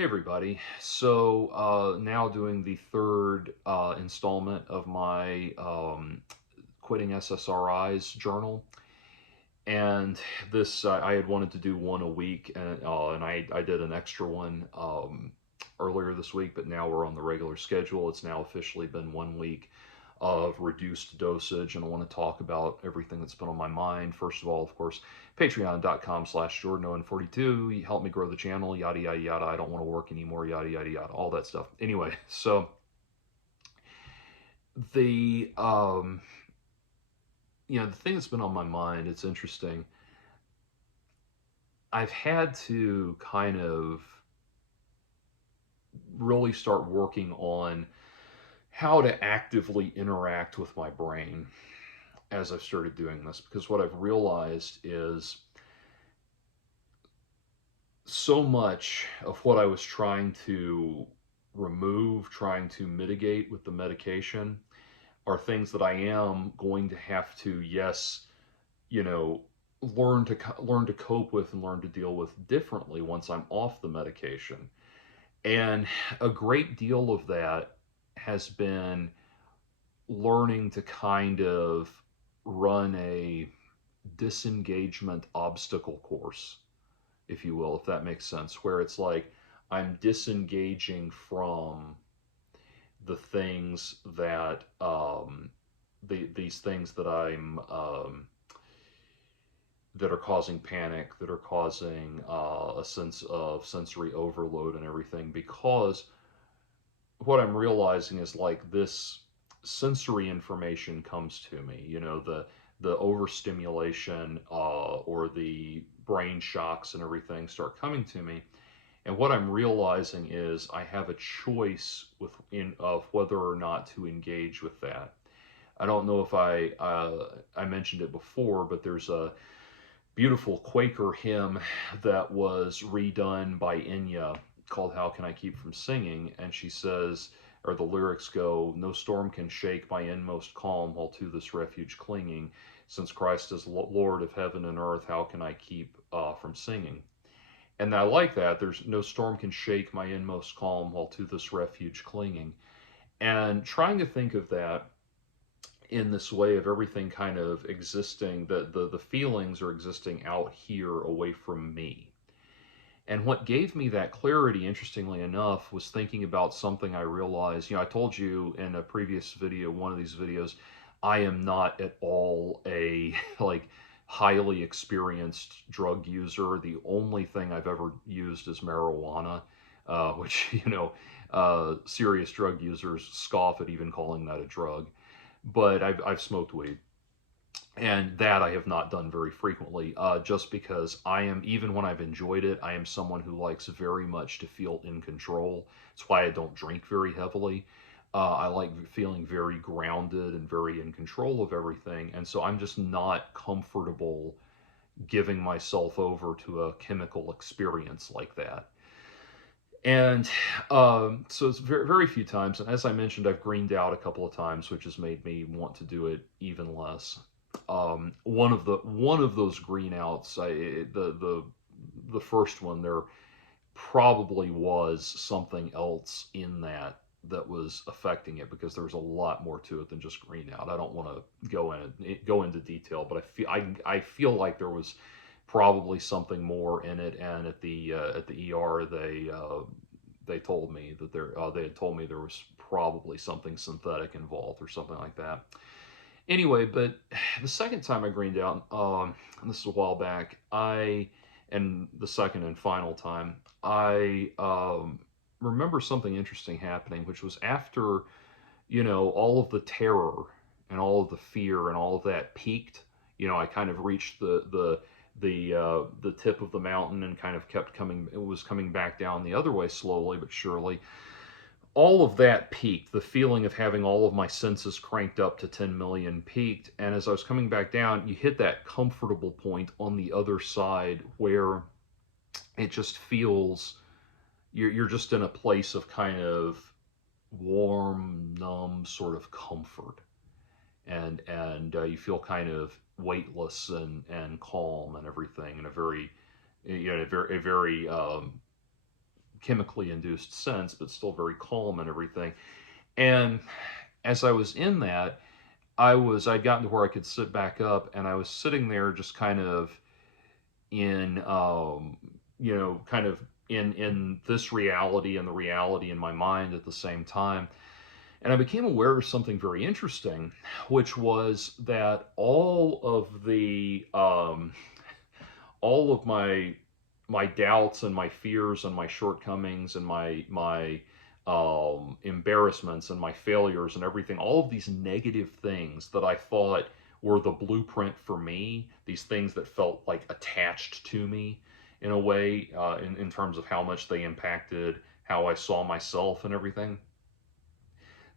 Hey everybody. So now doing the third installment of my quitting SSRIs journal. And this I had wanted to do one a week, and I did an extra one earlier this week, but now we're on the regular schedule. It's now officially been 1 week of reduced dosage, and I want to talk about everything that's been on my mind. First of all, of course, patreon.com/JordanOwen42. You help me grow the channel, yada, yada, yada. I don't want to work anymore, yada, yada, yada, all that stuff. Anyway, so the, the thing that's been on my mind, it's interesting. I've had to kind of really start working on how to actively interact with my brain as I've started doing this, because what I've realized is so much of what I was trying to remove, trying to mitigate with the medication, are things that I am going to have to, yes, you know, learn to cope with and learn to deal with differently once I'm off the medication. And a great deal of that has been learning to kind of run a disengagement obstacle course, if you will, if that makes sense, where it's like I'm disengaging from the things that these things that that are causing panic, that are causing a sense of sensory overload and everything, because what I'm realizing is like this sensory information comes to me, the overstimulation or the brain shocks and everything start coming to me. And what I'm realizing is I have a choice of whether or not to engage with that. I don't know if I mentioned it before, but there's a beautiful Quaker hymn that was redone by Enya called "How Can I Keep from Singing?" And she says, or the lyrics go, "No storm can shake my inmost calm while to this refuge clinging. Since Christ is Lord of heaven and earth, how can I keep from singing?" And I like that. There's no storm can shake my inmost calm while to this refuge clinging. And trying to think of that in this way of everything kind of existing, the feelings are existing out here away from me. And what gave me that clarity, interestingly enough, was thinking about something I realized. I told you in a previous video, one of these videos, I am not at all a like highly experienced drug user. The only thing I've ever used is marijuana, which, serious drug users scoff at even calling that a drug. But I've smoked weed, and that I have not done very frequently, just because I am, even when I've enjoyed it, I am someone who likes very much to feel in control. It's why I don't drink very heavily. I like feeling very grounded and very in control of everything, and so I'm just not comfortable giving myself over to a chemical experience like that. And so it's very, very few times, and as I mentioned, I've greened out a couple of times, which has made me want to do it even less. One of those green outs, the first one, there probably was something else in that was affecting it, because there's a lot more to it than just green out. I don't want to go into detail, but I feel like there was probably something more in it. And at the ER, they told me that they had told me there was probably something synthetic involved or something like that. Anyway, but the second time I greened out, and this is a while back, and the second and final time, I remember something interesting happening, which was after, all of the terror and all of the fear and all of that peaked. I kind of reached the tip of the mountain and kind of kept coming. It was coming back down the other way slowly but surely. All of that peaked. The feeling of having all of my senses cranked up to 10 million peaked. And as I was coming back down, you hit that comfortable point on the other side where it just feels you're just in a place of kind of warm, numb sort of comfort. And you feel kind of weightless and calm and everything in a very, a very chemically induced sense, but still very calm and everything. And as I was in that, I'd gotten to where I could sit back up, and I was sitting there just kind of in, kind of in this reality and the reality in my mind at the same time. And I became aware of something very interesting, which was that all of my doubts and my fears and my shortcomings and my embarrassments and my failures and everything, all of these negative things that I thought were the blueprint for me, these things that felt like attached to me in a way, in terms of how much they impacted how I saw myself and everything,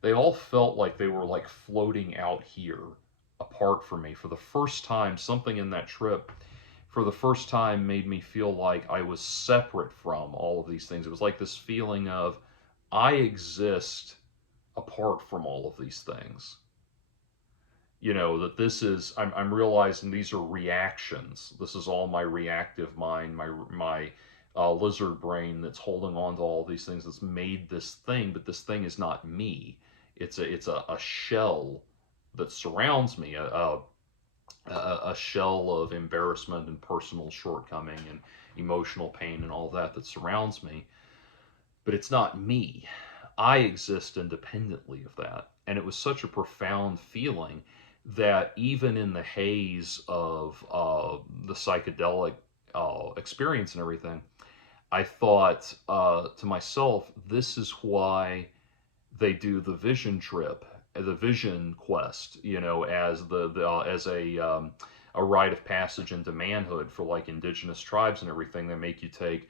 they all felt like they were like floating out here apart from me. For the first time, something in that trip for the first time made me feel like I was separate from all of these things. It was like this feeling of I exist apart from all of these things. That I'm realizing these are reactions. This is all my reactive mind, my lizard brain that's holding on to all these things that's made this thing, but this thing is not me. It's a shell that surrounds me, a shell of embarrassment and personal shortcoming and emotional pain and all that surrounds me, but it's not me. I exist independently of that. And it was such a profound feeling that even in the haze of the psychedelic experience and everything, I thought to myself, this is why they do the vision trip, the vision quest, as as a rite of passage into manhood for like indigenous tribes and everything. They make you take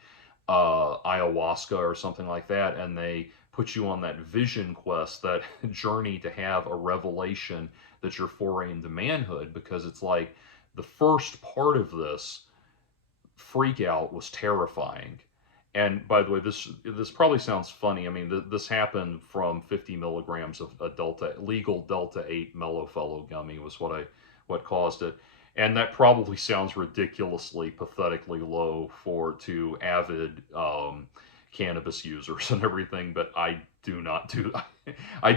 ayahuasca or something like that, and they put you on that vision quest, that journey to have a revelation that you're foray into manhood, because it's like the first part of this freak out was terrifying. And by the way, this probably sounds funny. I mean, this happened from 50 milligrams of a legal Delta 8 mellow fellow gummy was what caused it. And that probably sounds ridiculously, pathetically low to avid cannabis users and everything. But I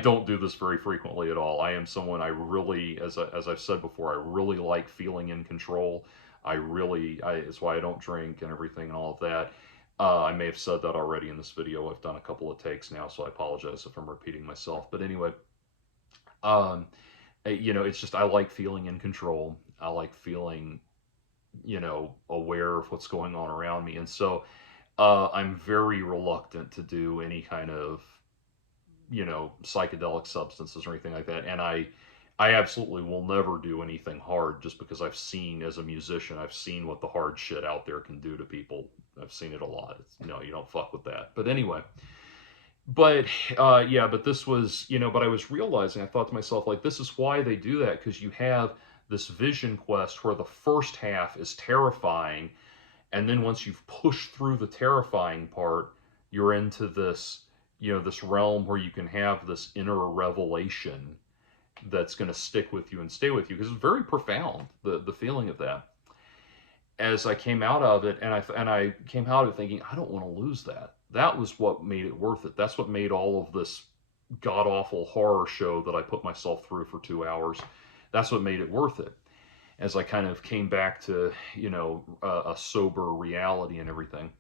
don't do this very frequently at all. I am someone, I really, as I've said before, I really like feeling in control. It's why I don't drink and everything and all of that. I may have said that already in this video. I've done a couple of takes now, so I apologize if I'm repeating myself. But anyway, um, it's just I like feeling in control. I like feeling, aware of what's going on around me. And so I'm very reluctant to do any kind of, psychedelic substances or anything like that. And I absolutely will never do anything hard, just because I've seen, as a musician, I've seen what the hard shit out there can do to people. I've seen it a lot. You don't fuck with that. But anyway, but this was, but I was realizing, I thought to myself, like, this is why they do that, because you have this vision quest where the first half is terrifying, and then once you've pushed through the terrifying part, you're into this, this realm where you can have this inner revelation that's going to stick with you and stay with you, because it's very profound, the feeling of that. As I came out of it, and I came out of it thinking, I don't want to lose that. That was what made it worth it. That's what made all of this god awful horror show that I put myself through for 2 hours. That's what made it worth it. As I kind of came back to, a sober reality and everything.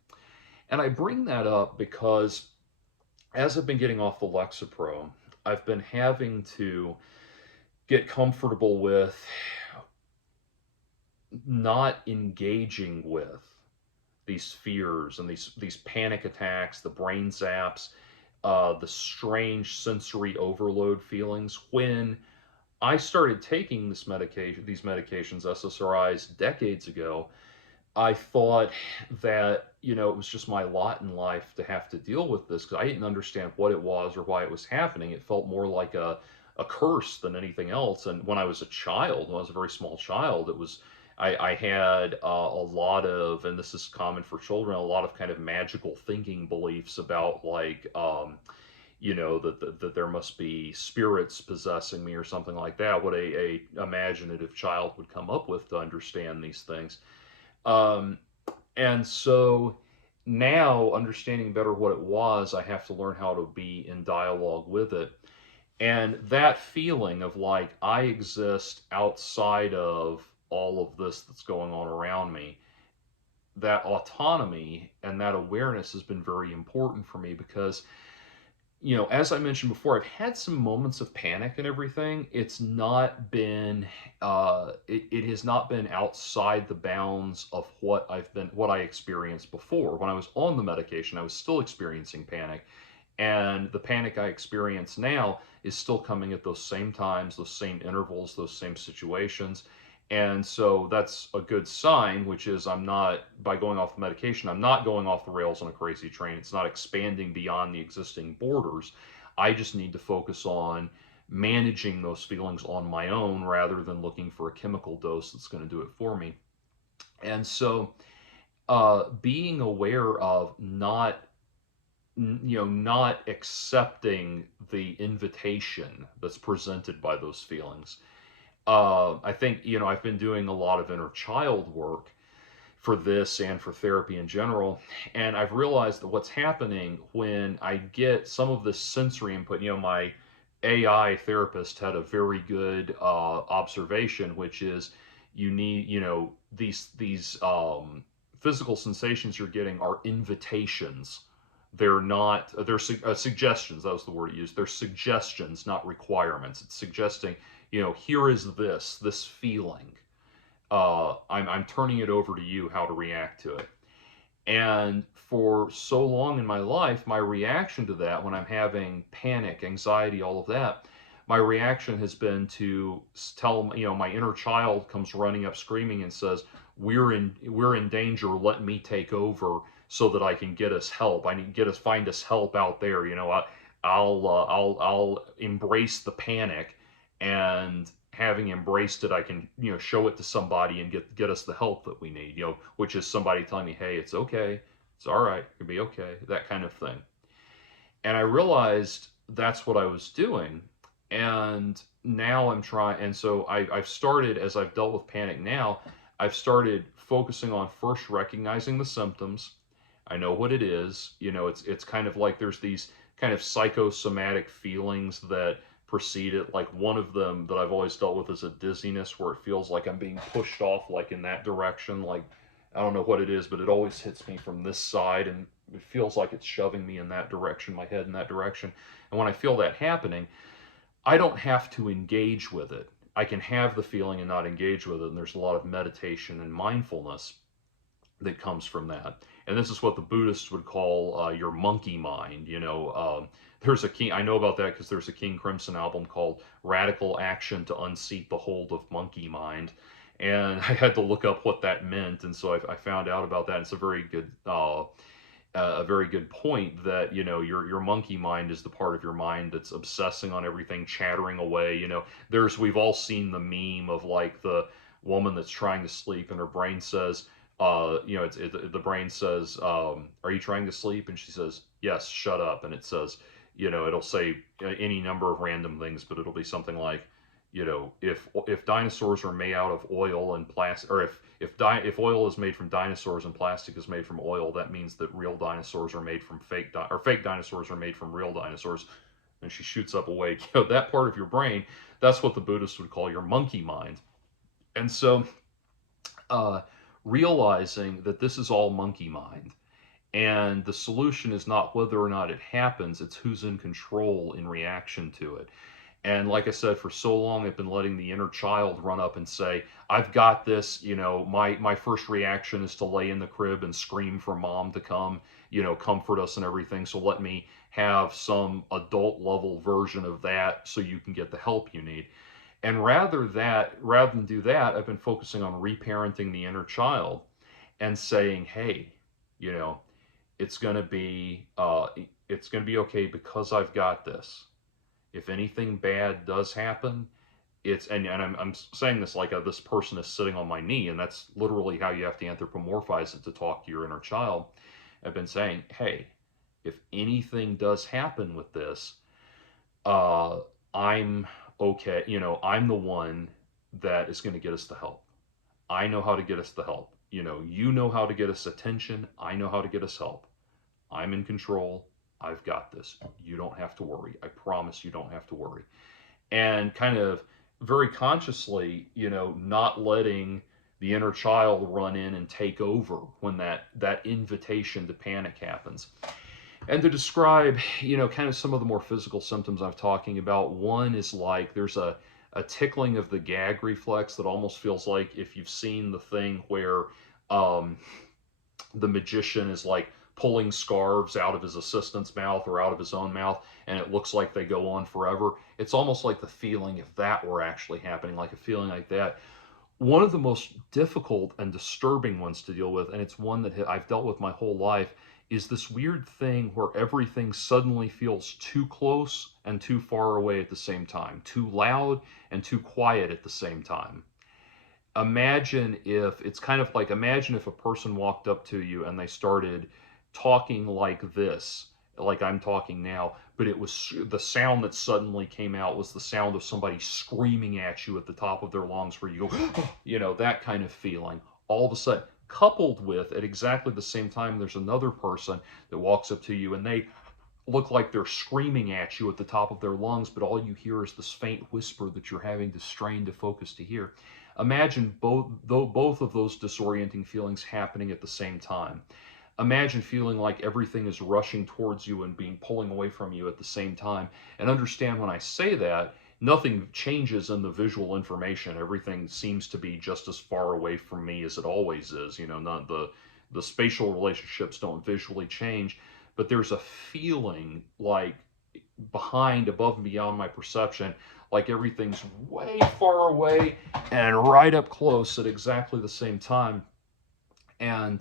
And I bring that up because as I've been getting off the Lexapro, I've been having to get comfortable with not engaging with these fears and these panic attacks, the brain zaps, the strange sensory overload feelings. When I started taking these medications, SSRIs, decades ago, I thought that, it was just my lot in life to have to deal with this, because I didn't understand what it was or why it was happening. It felt more like a curse than anything else. And when I was a child, when I was a very small child, it was, I had a lot of, and this is common for children, a lot of kind of magical thinking beliefs about, like, that there must be spirits possessing me or something like that. What a imaginative child would come up with to understand these things. And so now, understanding better what it was, I have to learn how to be in dialogue with it. And that feeling of like I exist outside of all of this that's going on around me, that autonomy and that awareness has been very important for me because, as I mentioned before, I've had some moments of panic and everything. It's not been, it has not been outside the bounds of what I experienced before. When I was on the medication, I was still experiencing panic. And the panic I experience now is still coming at those same times, those same intervals, those same situations. And so that's a good sign, which is I'm not, by going off the medication, I'm not going off the rails on a crazy train. It's not expanding beyond the existing borders. I just need to focus on managing those feelings on my own rather than looking for a chemical dose that's going to do it for me. And so being aware of not accepting the invitation that's presented by those feelings. I think, I've been doing a lot of inner child work for this and for therapy in general. And I've realized that what's happening when I get some of this sensory input, my AI therapist had a very good observation, which is you need, these physical sensations you're getting are invitations. They're not, they're suggestions. That was the word he used. They're suggestions, not requirements. It's suggesting, here is this feeling. I'm turning it over to you how to react to it. And for so long in my life, my reaction to that, when I'm having panic, anxiety, all of that, my reaction has been to tell, my inner child comes running up screaming and says, we're in danger. Let me take over so that I can get us help. I need to find us help out there. I'll embrace the panic, and having embraced it, I can, show it to somebody and get us the help that we need, which is somebody telling me, hey, it's okay, it's all right, you'll be okay, that kind of thing. And I realized that's what I was doing. And now I'm trying, and so I've started, as I've dealt with panic now, I've started focusing on first recognizing the symptoms. I know what it is. It's kind of like there's these kind of psychosomatic feelings that precede it. Like one of them that I've always dealt with is a dizziness where it feels like I'm being pushed off, like in that direction. Like I don't know what it is, but it always hits me from this side, and it feels like it's shoving me in that direction, my head in that direction. And when I feel that happening, I don't have to engage with it. I can have the feeling and not engage with it. And there's a lot of meditation and mindfulness that comes from that. And this is what the Buddhists would call your monkey mind. There's a King, I know about that because there's a King Crimson album called Radical Action to Unseat the Hold of Monkey Mind. And I had to look up what that meant. And so I found out about that. It's a very good point that, your monkey mind is the part of your mind that's obsessing on everything, chattering away. We've all seen the meme of like the woman that's trying to sleep and her brain says, the brain says, are you trying to sleep? And she says, yes, shut up. And it says, it'll say any number of random things, but it'll be something like, if dinosaurs are made out of oil and plastic, or if oil is made from dinosaurs and plastic is made from oil, that means that real dinosaurs are made from or fake dinosaurs are made from real dinosaurs. And she shoots up awake. That part of your brain, that's what the Buddhists would call your monkey mind. And so, uh, realizing that this is all monkey mind, and the solution is not whether or not it happens, it's who's in control in reaction to it. And like I said, for so long, I've been letting the inner child run up and say, I've got this. My first reaction is to lay in the crib and scream for mom to come, comfort us and everything. So let me have some adult level version of that so you can get the help you need. And rather than do that, I've been focusing on reparenting the inner child and saying, hey, you know, it's gonna be okay because I've got this. If anything bad does happen, I'm saying this like this person is sitting on my knee, and that's literally how you have to anthropomorphize it to talk to your inner child. I've been saying, hey, if anything does happen with this, uh, I'm okay. I'm the one that is going to get us the help. I know how to get us the help. you know how to get us attention. I know how to get us help. I'm in control. I've got this. You don't have to worry. I promise you don't have to worry. And kind of very consciously, not letting the inner child run in and take over when that invitation to panic happens. And to describe, kind of some of the more physical symptoms I'm talking about, one is like there's a tickling of the gag reflex that almost feels like if you've seen the thing where um, the magician is like pulling scarves out of his assistant's mouth or out of his own mouth, and it looks like they go on forever. It's almost like the feeling if that were actually happening, like a feeling like that. One of the most difficult and disturbing ones to deal with, and it's one that I've dealt with my whole life, is this weird thing where everything suddenly feels too close and too far away at the same time, too loud and too quiet at the same time. Imagine if it's kind of like, imagine if a person walked up to you and they started talking like this, like I'm talking now, but it was the sound that suddenly came out was the sound of somebody screaming at you at the top of their lungs, where you go, that kind of feeling. All of a sudden, coupled with at exactly the same time, there's another person that walks up to you and they look like they're screaming at you at the top of their lungs, but all you hear is this faint whisper that you're having to strain to focus to hear. Imagine both of those disorienting feelings happening at the same time. Imagine feeling like everything is rushing towards you and being pulling away from you at the same time. And understand when I say that, nothing changes in the visual information. Everything seems to be just as far away from me as it always is. Not the spatial relationships don't visually change, but there's a feeling like behind, above and beyond my perception, like everything's way far away and right up close at exactly the same time. And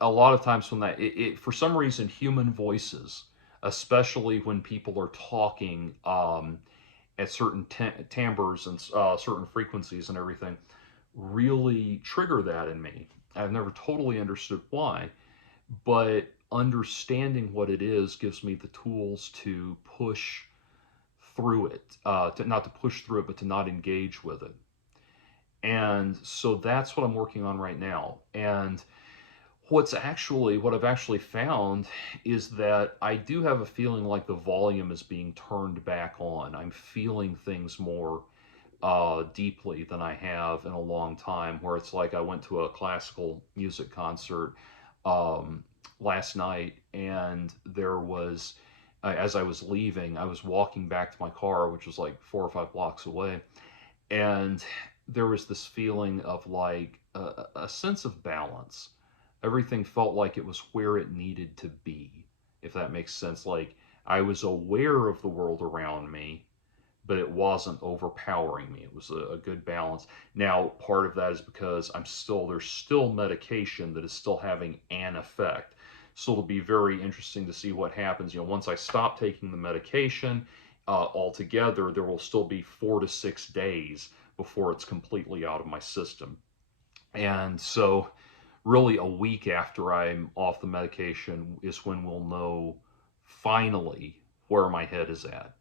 a lot of times when for some reason, human voices, especially when people are talking at certain timbres and certain frequencies and everything, really trigger that in me. I've never totally understood why, but understanding what it is gives me the tools to push through it, not to push through it, but to not engage with it. And so that's what I'm working on right now. And what I've actually found is that I do have a feeling like the volume is being turned back on. I'm feeling things more deeply than I have in a long time, where it's like I went to a classical music concert um, last night, and there was, as I was leaving, I was walking back to my car, which was like 4 or 5 blocks away, and there was this feeling of like a sense of balance. Everything felt like it was where it needed to be, if that makes sense. Like I was aware of the world around me, but it wasn't overpowering me. It was a good balance. Now, part of that is because there's still medication that is still having an effect. So it'll be very interesting to see what happens. Once I stop taking the medication altogether, there will still be 4 to 6 days before it's completely out of my system. And so, really, a week after I'm off the medication is when we'll know finally where my head is at.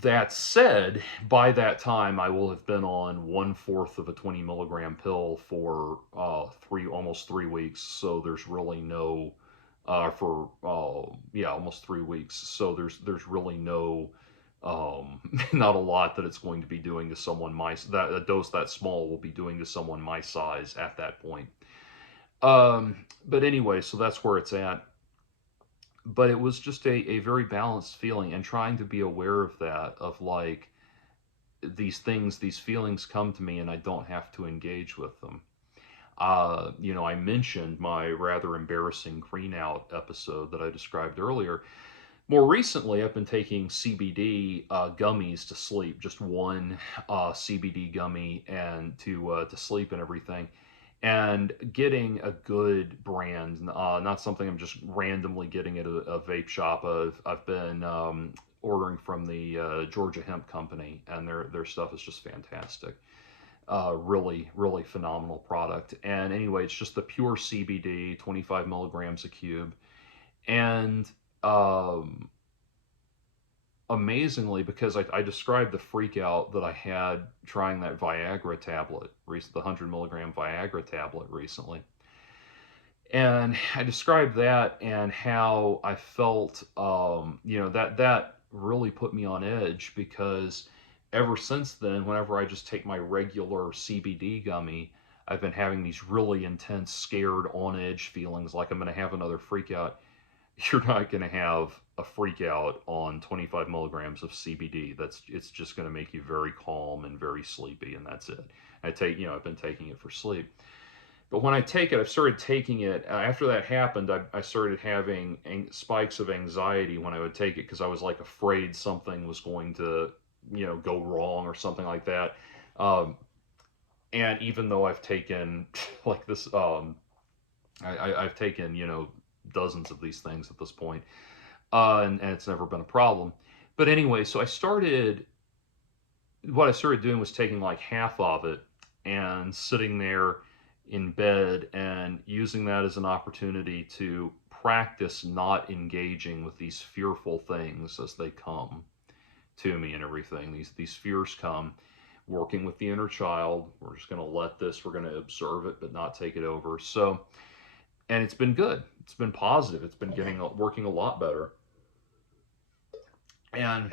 That said, by that time, I will have been on 1/4 of a 20 milligram pill for almost 3 weeks. So there's really no, almost 3 weeks. So there's really no, not a lot that it's going to be doing to someone that a dose that small will be doing to someone my size at that point. But anyway, so that's where it's at. But it was just a very balanced feeling, and trying to be aware of that, of like these feelings come to me and I don't have to engage with them. I mentioned my rather embarrassing green out episode that I described earlier. More recently, I've been taking CBD gummies to sleep, just one CBD gummy, and to sleep and everything, and getting a good brand, not something I'm just randomly getting at a vape shop. I've been ordering from the Georgia Hemp Company, and their stuff is just fantastic. Really, really phenomenal product. And anyway, it's just the pure CBD, 25 milligrams a cube, and amazingly, because I described the freak out that I had trying that Viagra tablet, the 100 milligram Viagra tablet recently. And I described that and how I felt, that really put me on edge, because ever since then, whenever I just take my regular CBD gummy, I've been having these really intense, scared, on edge feelings like I'm going to have another freak out. You're not going to have a freak out on 25 milligrams of CBD. It's just going to make you very calm and very sleepy, and that's it. I've been taking it for sleep. But when I take it, I've started taking it. After that happened, I started having spikes of anxiety when I would take it, because I was like afraid something was going to, go wrong or something like that. Um, and even though I've taken like this, I've taken, dozens of these things at this point, and it's never been a problem. But anyway, so what I started doing was taking like half of it and sitting there in bed and using that as an opportunity to practice not engaging with these fearful things as they come to me and everything. These fears come, working with the inner child. We're just going to we're going to observe it, but not take it over. So, and it's been good. It's been positive. It's been working a lot better. And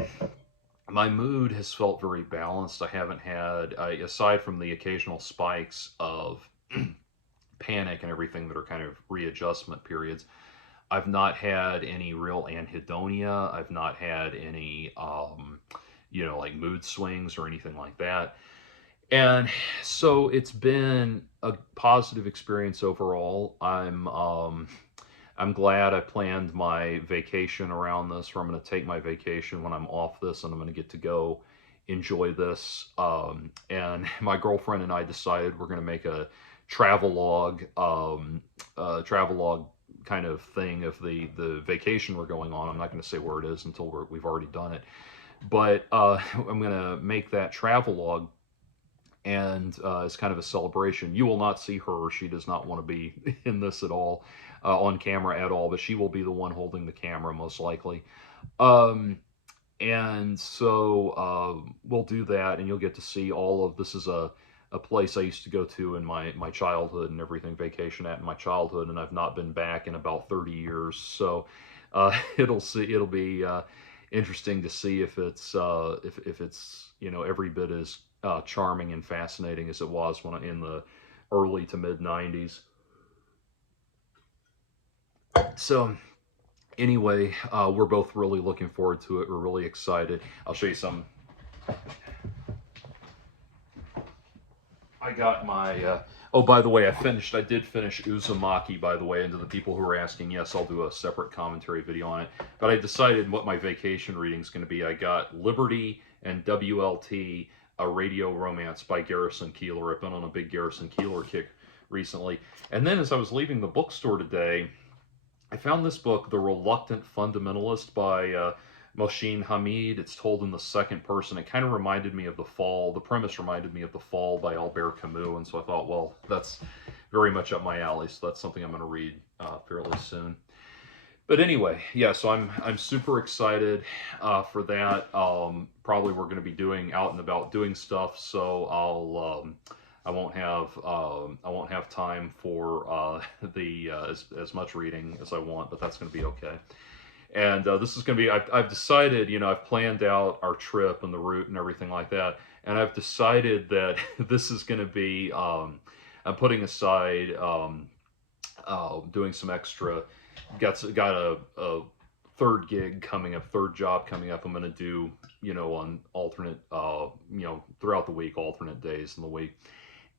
my mood has felt very balanced. I haven't had, aside from the occasional spikes of panic and everything that are kind of readjustment periods, I've not had any real anhedonia. I've not had any, like mood swings or anything like that. And so it's been a positive experience overall. I'm glad I planned my vacation around this, where I'm going to take my vacation when I'm off this, and I'm going to get to go enjoy this. And my girlfriend and I decided we're going to make a travelogue, travelogue kind of thing of the vacation we're going on. I'm not going to say where it is until we've already done it, but I'm going to make that travelogue, and it's kind of a celebration. You will not see her; she does not want to be in this at all, on camera at all. But she will be the one holding the camera, most likely. Um, and so we'll do that, and you'll get to see all of this. Is a place I used to go to in my childhood and everything, vacation at in my childhood, and I've not been back in about 30 years. So it'll be interesting to see if it's if it's every bit as charming and fascinating as it was when in the early to mid 90s. So anyway, we're both really looking forward to it. We're really excited. I'll show you some. I got my. Oh, by the way, I did finish Uzumaki, by the way, and to the people who are asking, yes, I'll do a separate commentary video on it. But I decided what my vacation reading is going to be. I got Liberty and WLT, A Radio Romance by Garrison Keillor. I've been on a big Garrison Keillor kick recently. And then as I was leaving the bookstore today, I found this book, The Reluctant Fundamentalist by Mohsin Hamid. It's told in the second person. It kind of reminded me of The Fall. The premise reminded me of The Fall by Albert Camus, and so I thought, well, that's very much up my alley, so that's something I'm going to read fairly soon. But anyway, yeah, so I'm super excited for that. Probably we're going to be doing out and about doing stuff, so I won't have time for as much reading as I want, but that's going to be okay. And this is going to be, I've decided, I've planned out our trip and the route and everything like that. And I've decided that this is going to be, I'm putting aside, doing some extra, got a third gig coming up, third job coming up. I'm going to do, on alternate, throughout the week, alternate days in the week.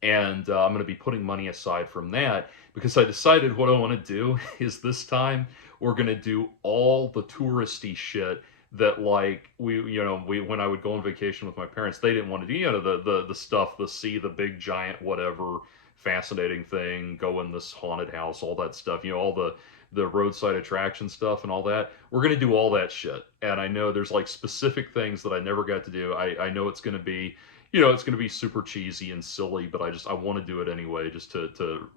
And I'm going to be putting money aside from that, because I decided what I want to do is this time we're going to do all the touristy shit that, like, we when I would go on vacation with my parents, they didn't want to do, the stuff, the see the big giant whatever fascinating thing, go in this haunted house, all that stuff, all the roadside attraction stuff and all that. We're going to do all that shit. And I know there's like specific things that I never got to do. I know it's going to be, it's going to be super cheesy and silly, but I want to do it anyway, just to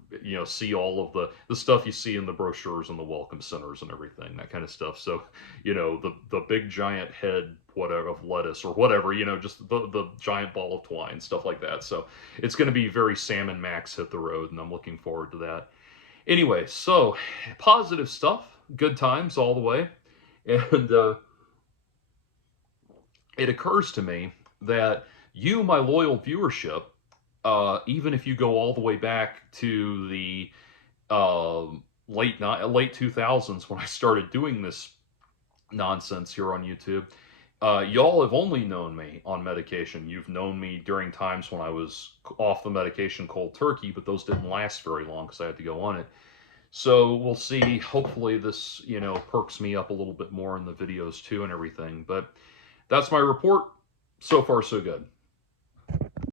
see all of the stuff you see in the brochures and the welcome centers and everything, that kind of stuff. So, the big giant head whatever, of lettuce or whatever, you know, just the giant ball of twine, stuff like that. So it's going to be very Sam and Max hit the road, and I'm looking forward to that. Anyway, so positive stuff, good times all the way. And it occurs to me that you, my loyal viewership, even if you go all the way back to the uh, late 2000s when I started doing this nonsense here on YouTube, y'all have only known me on medication. You've known me during times when I was off the medication cold turkey, but those didn't last very long because I had to go on it. So we'll see. Hopefully this, you know, perks me up a little bit more in the videos too and everything. But that's my report. So far, so good.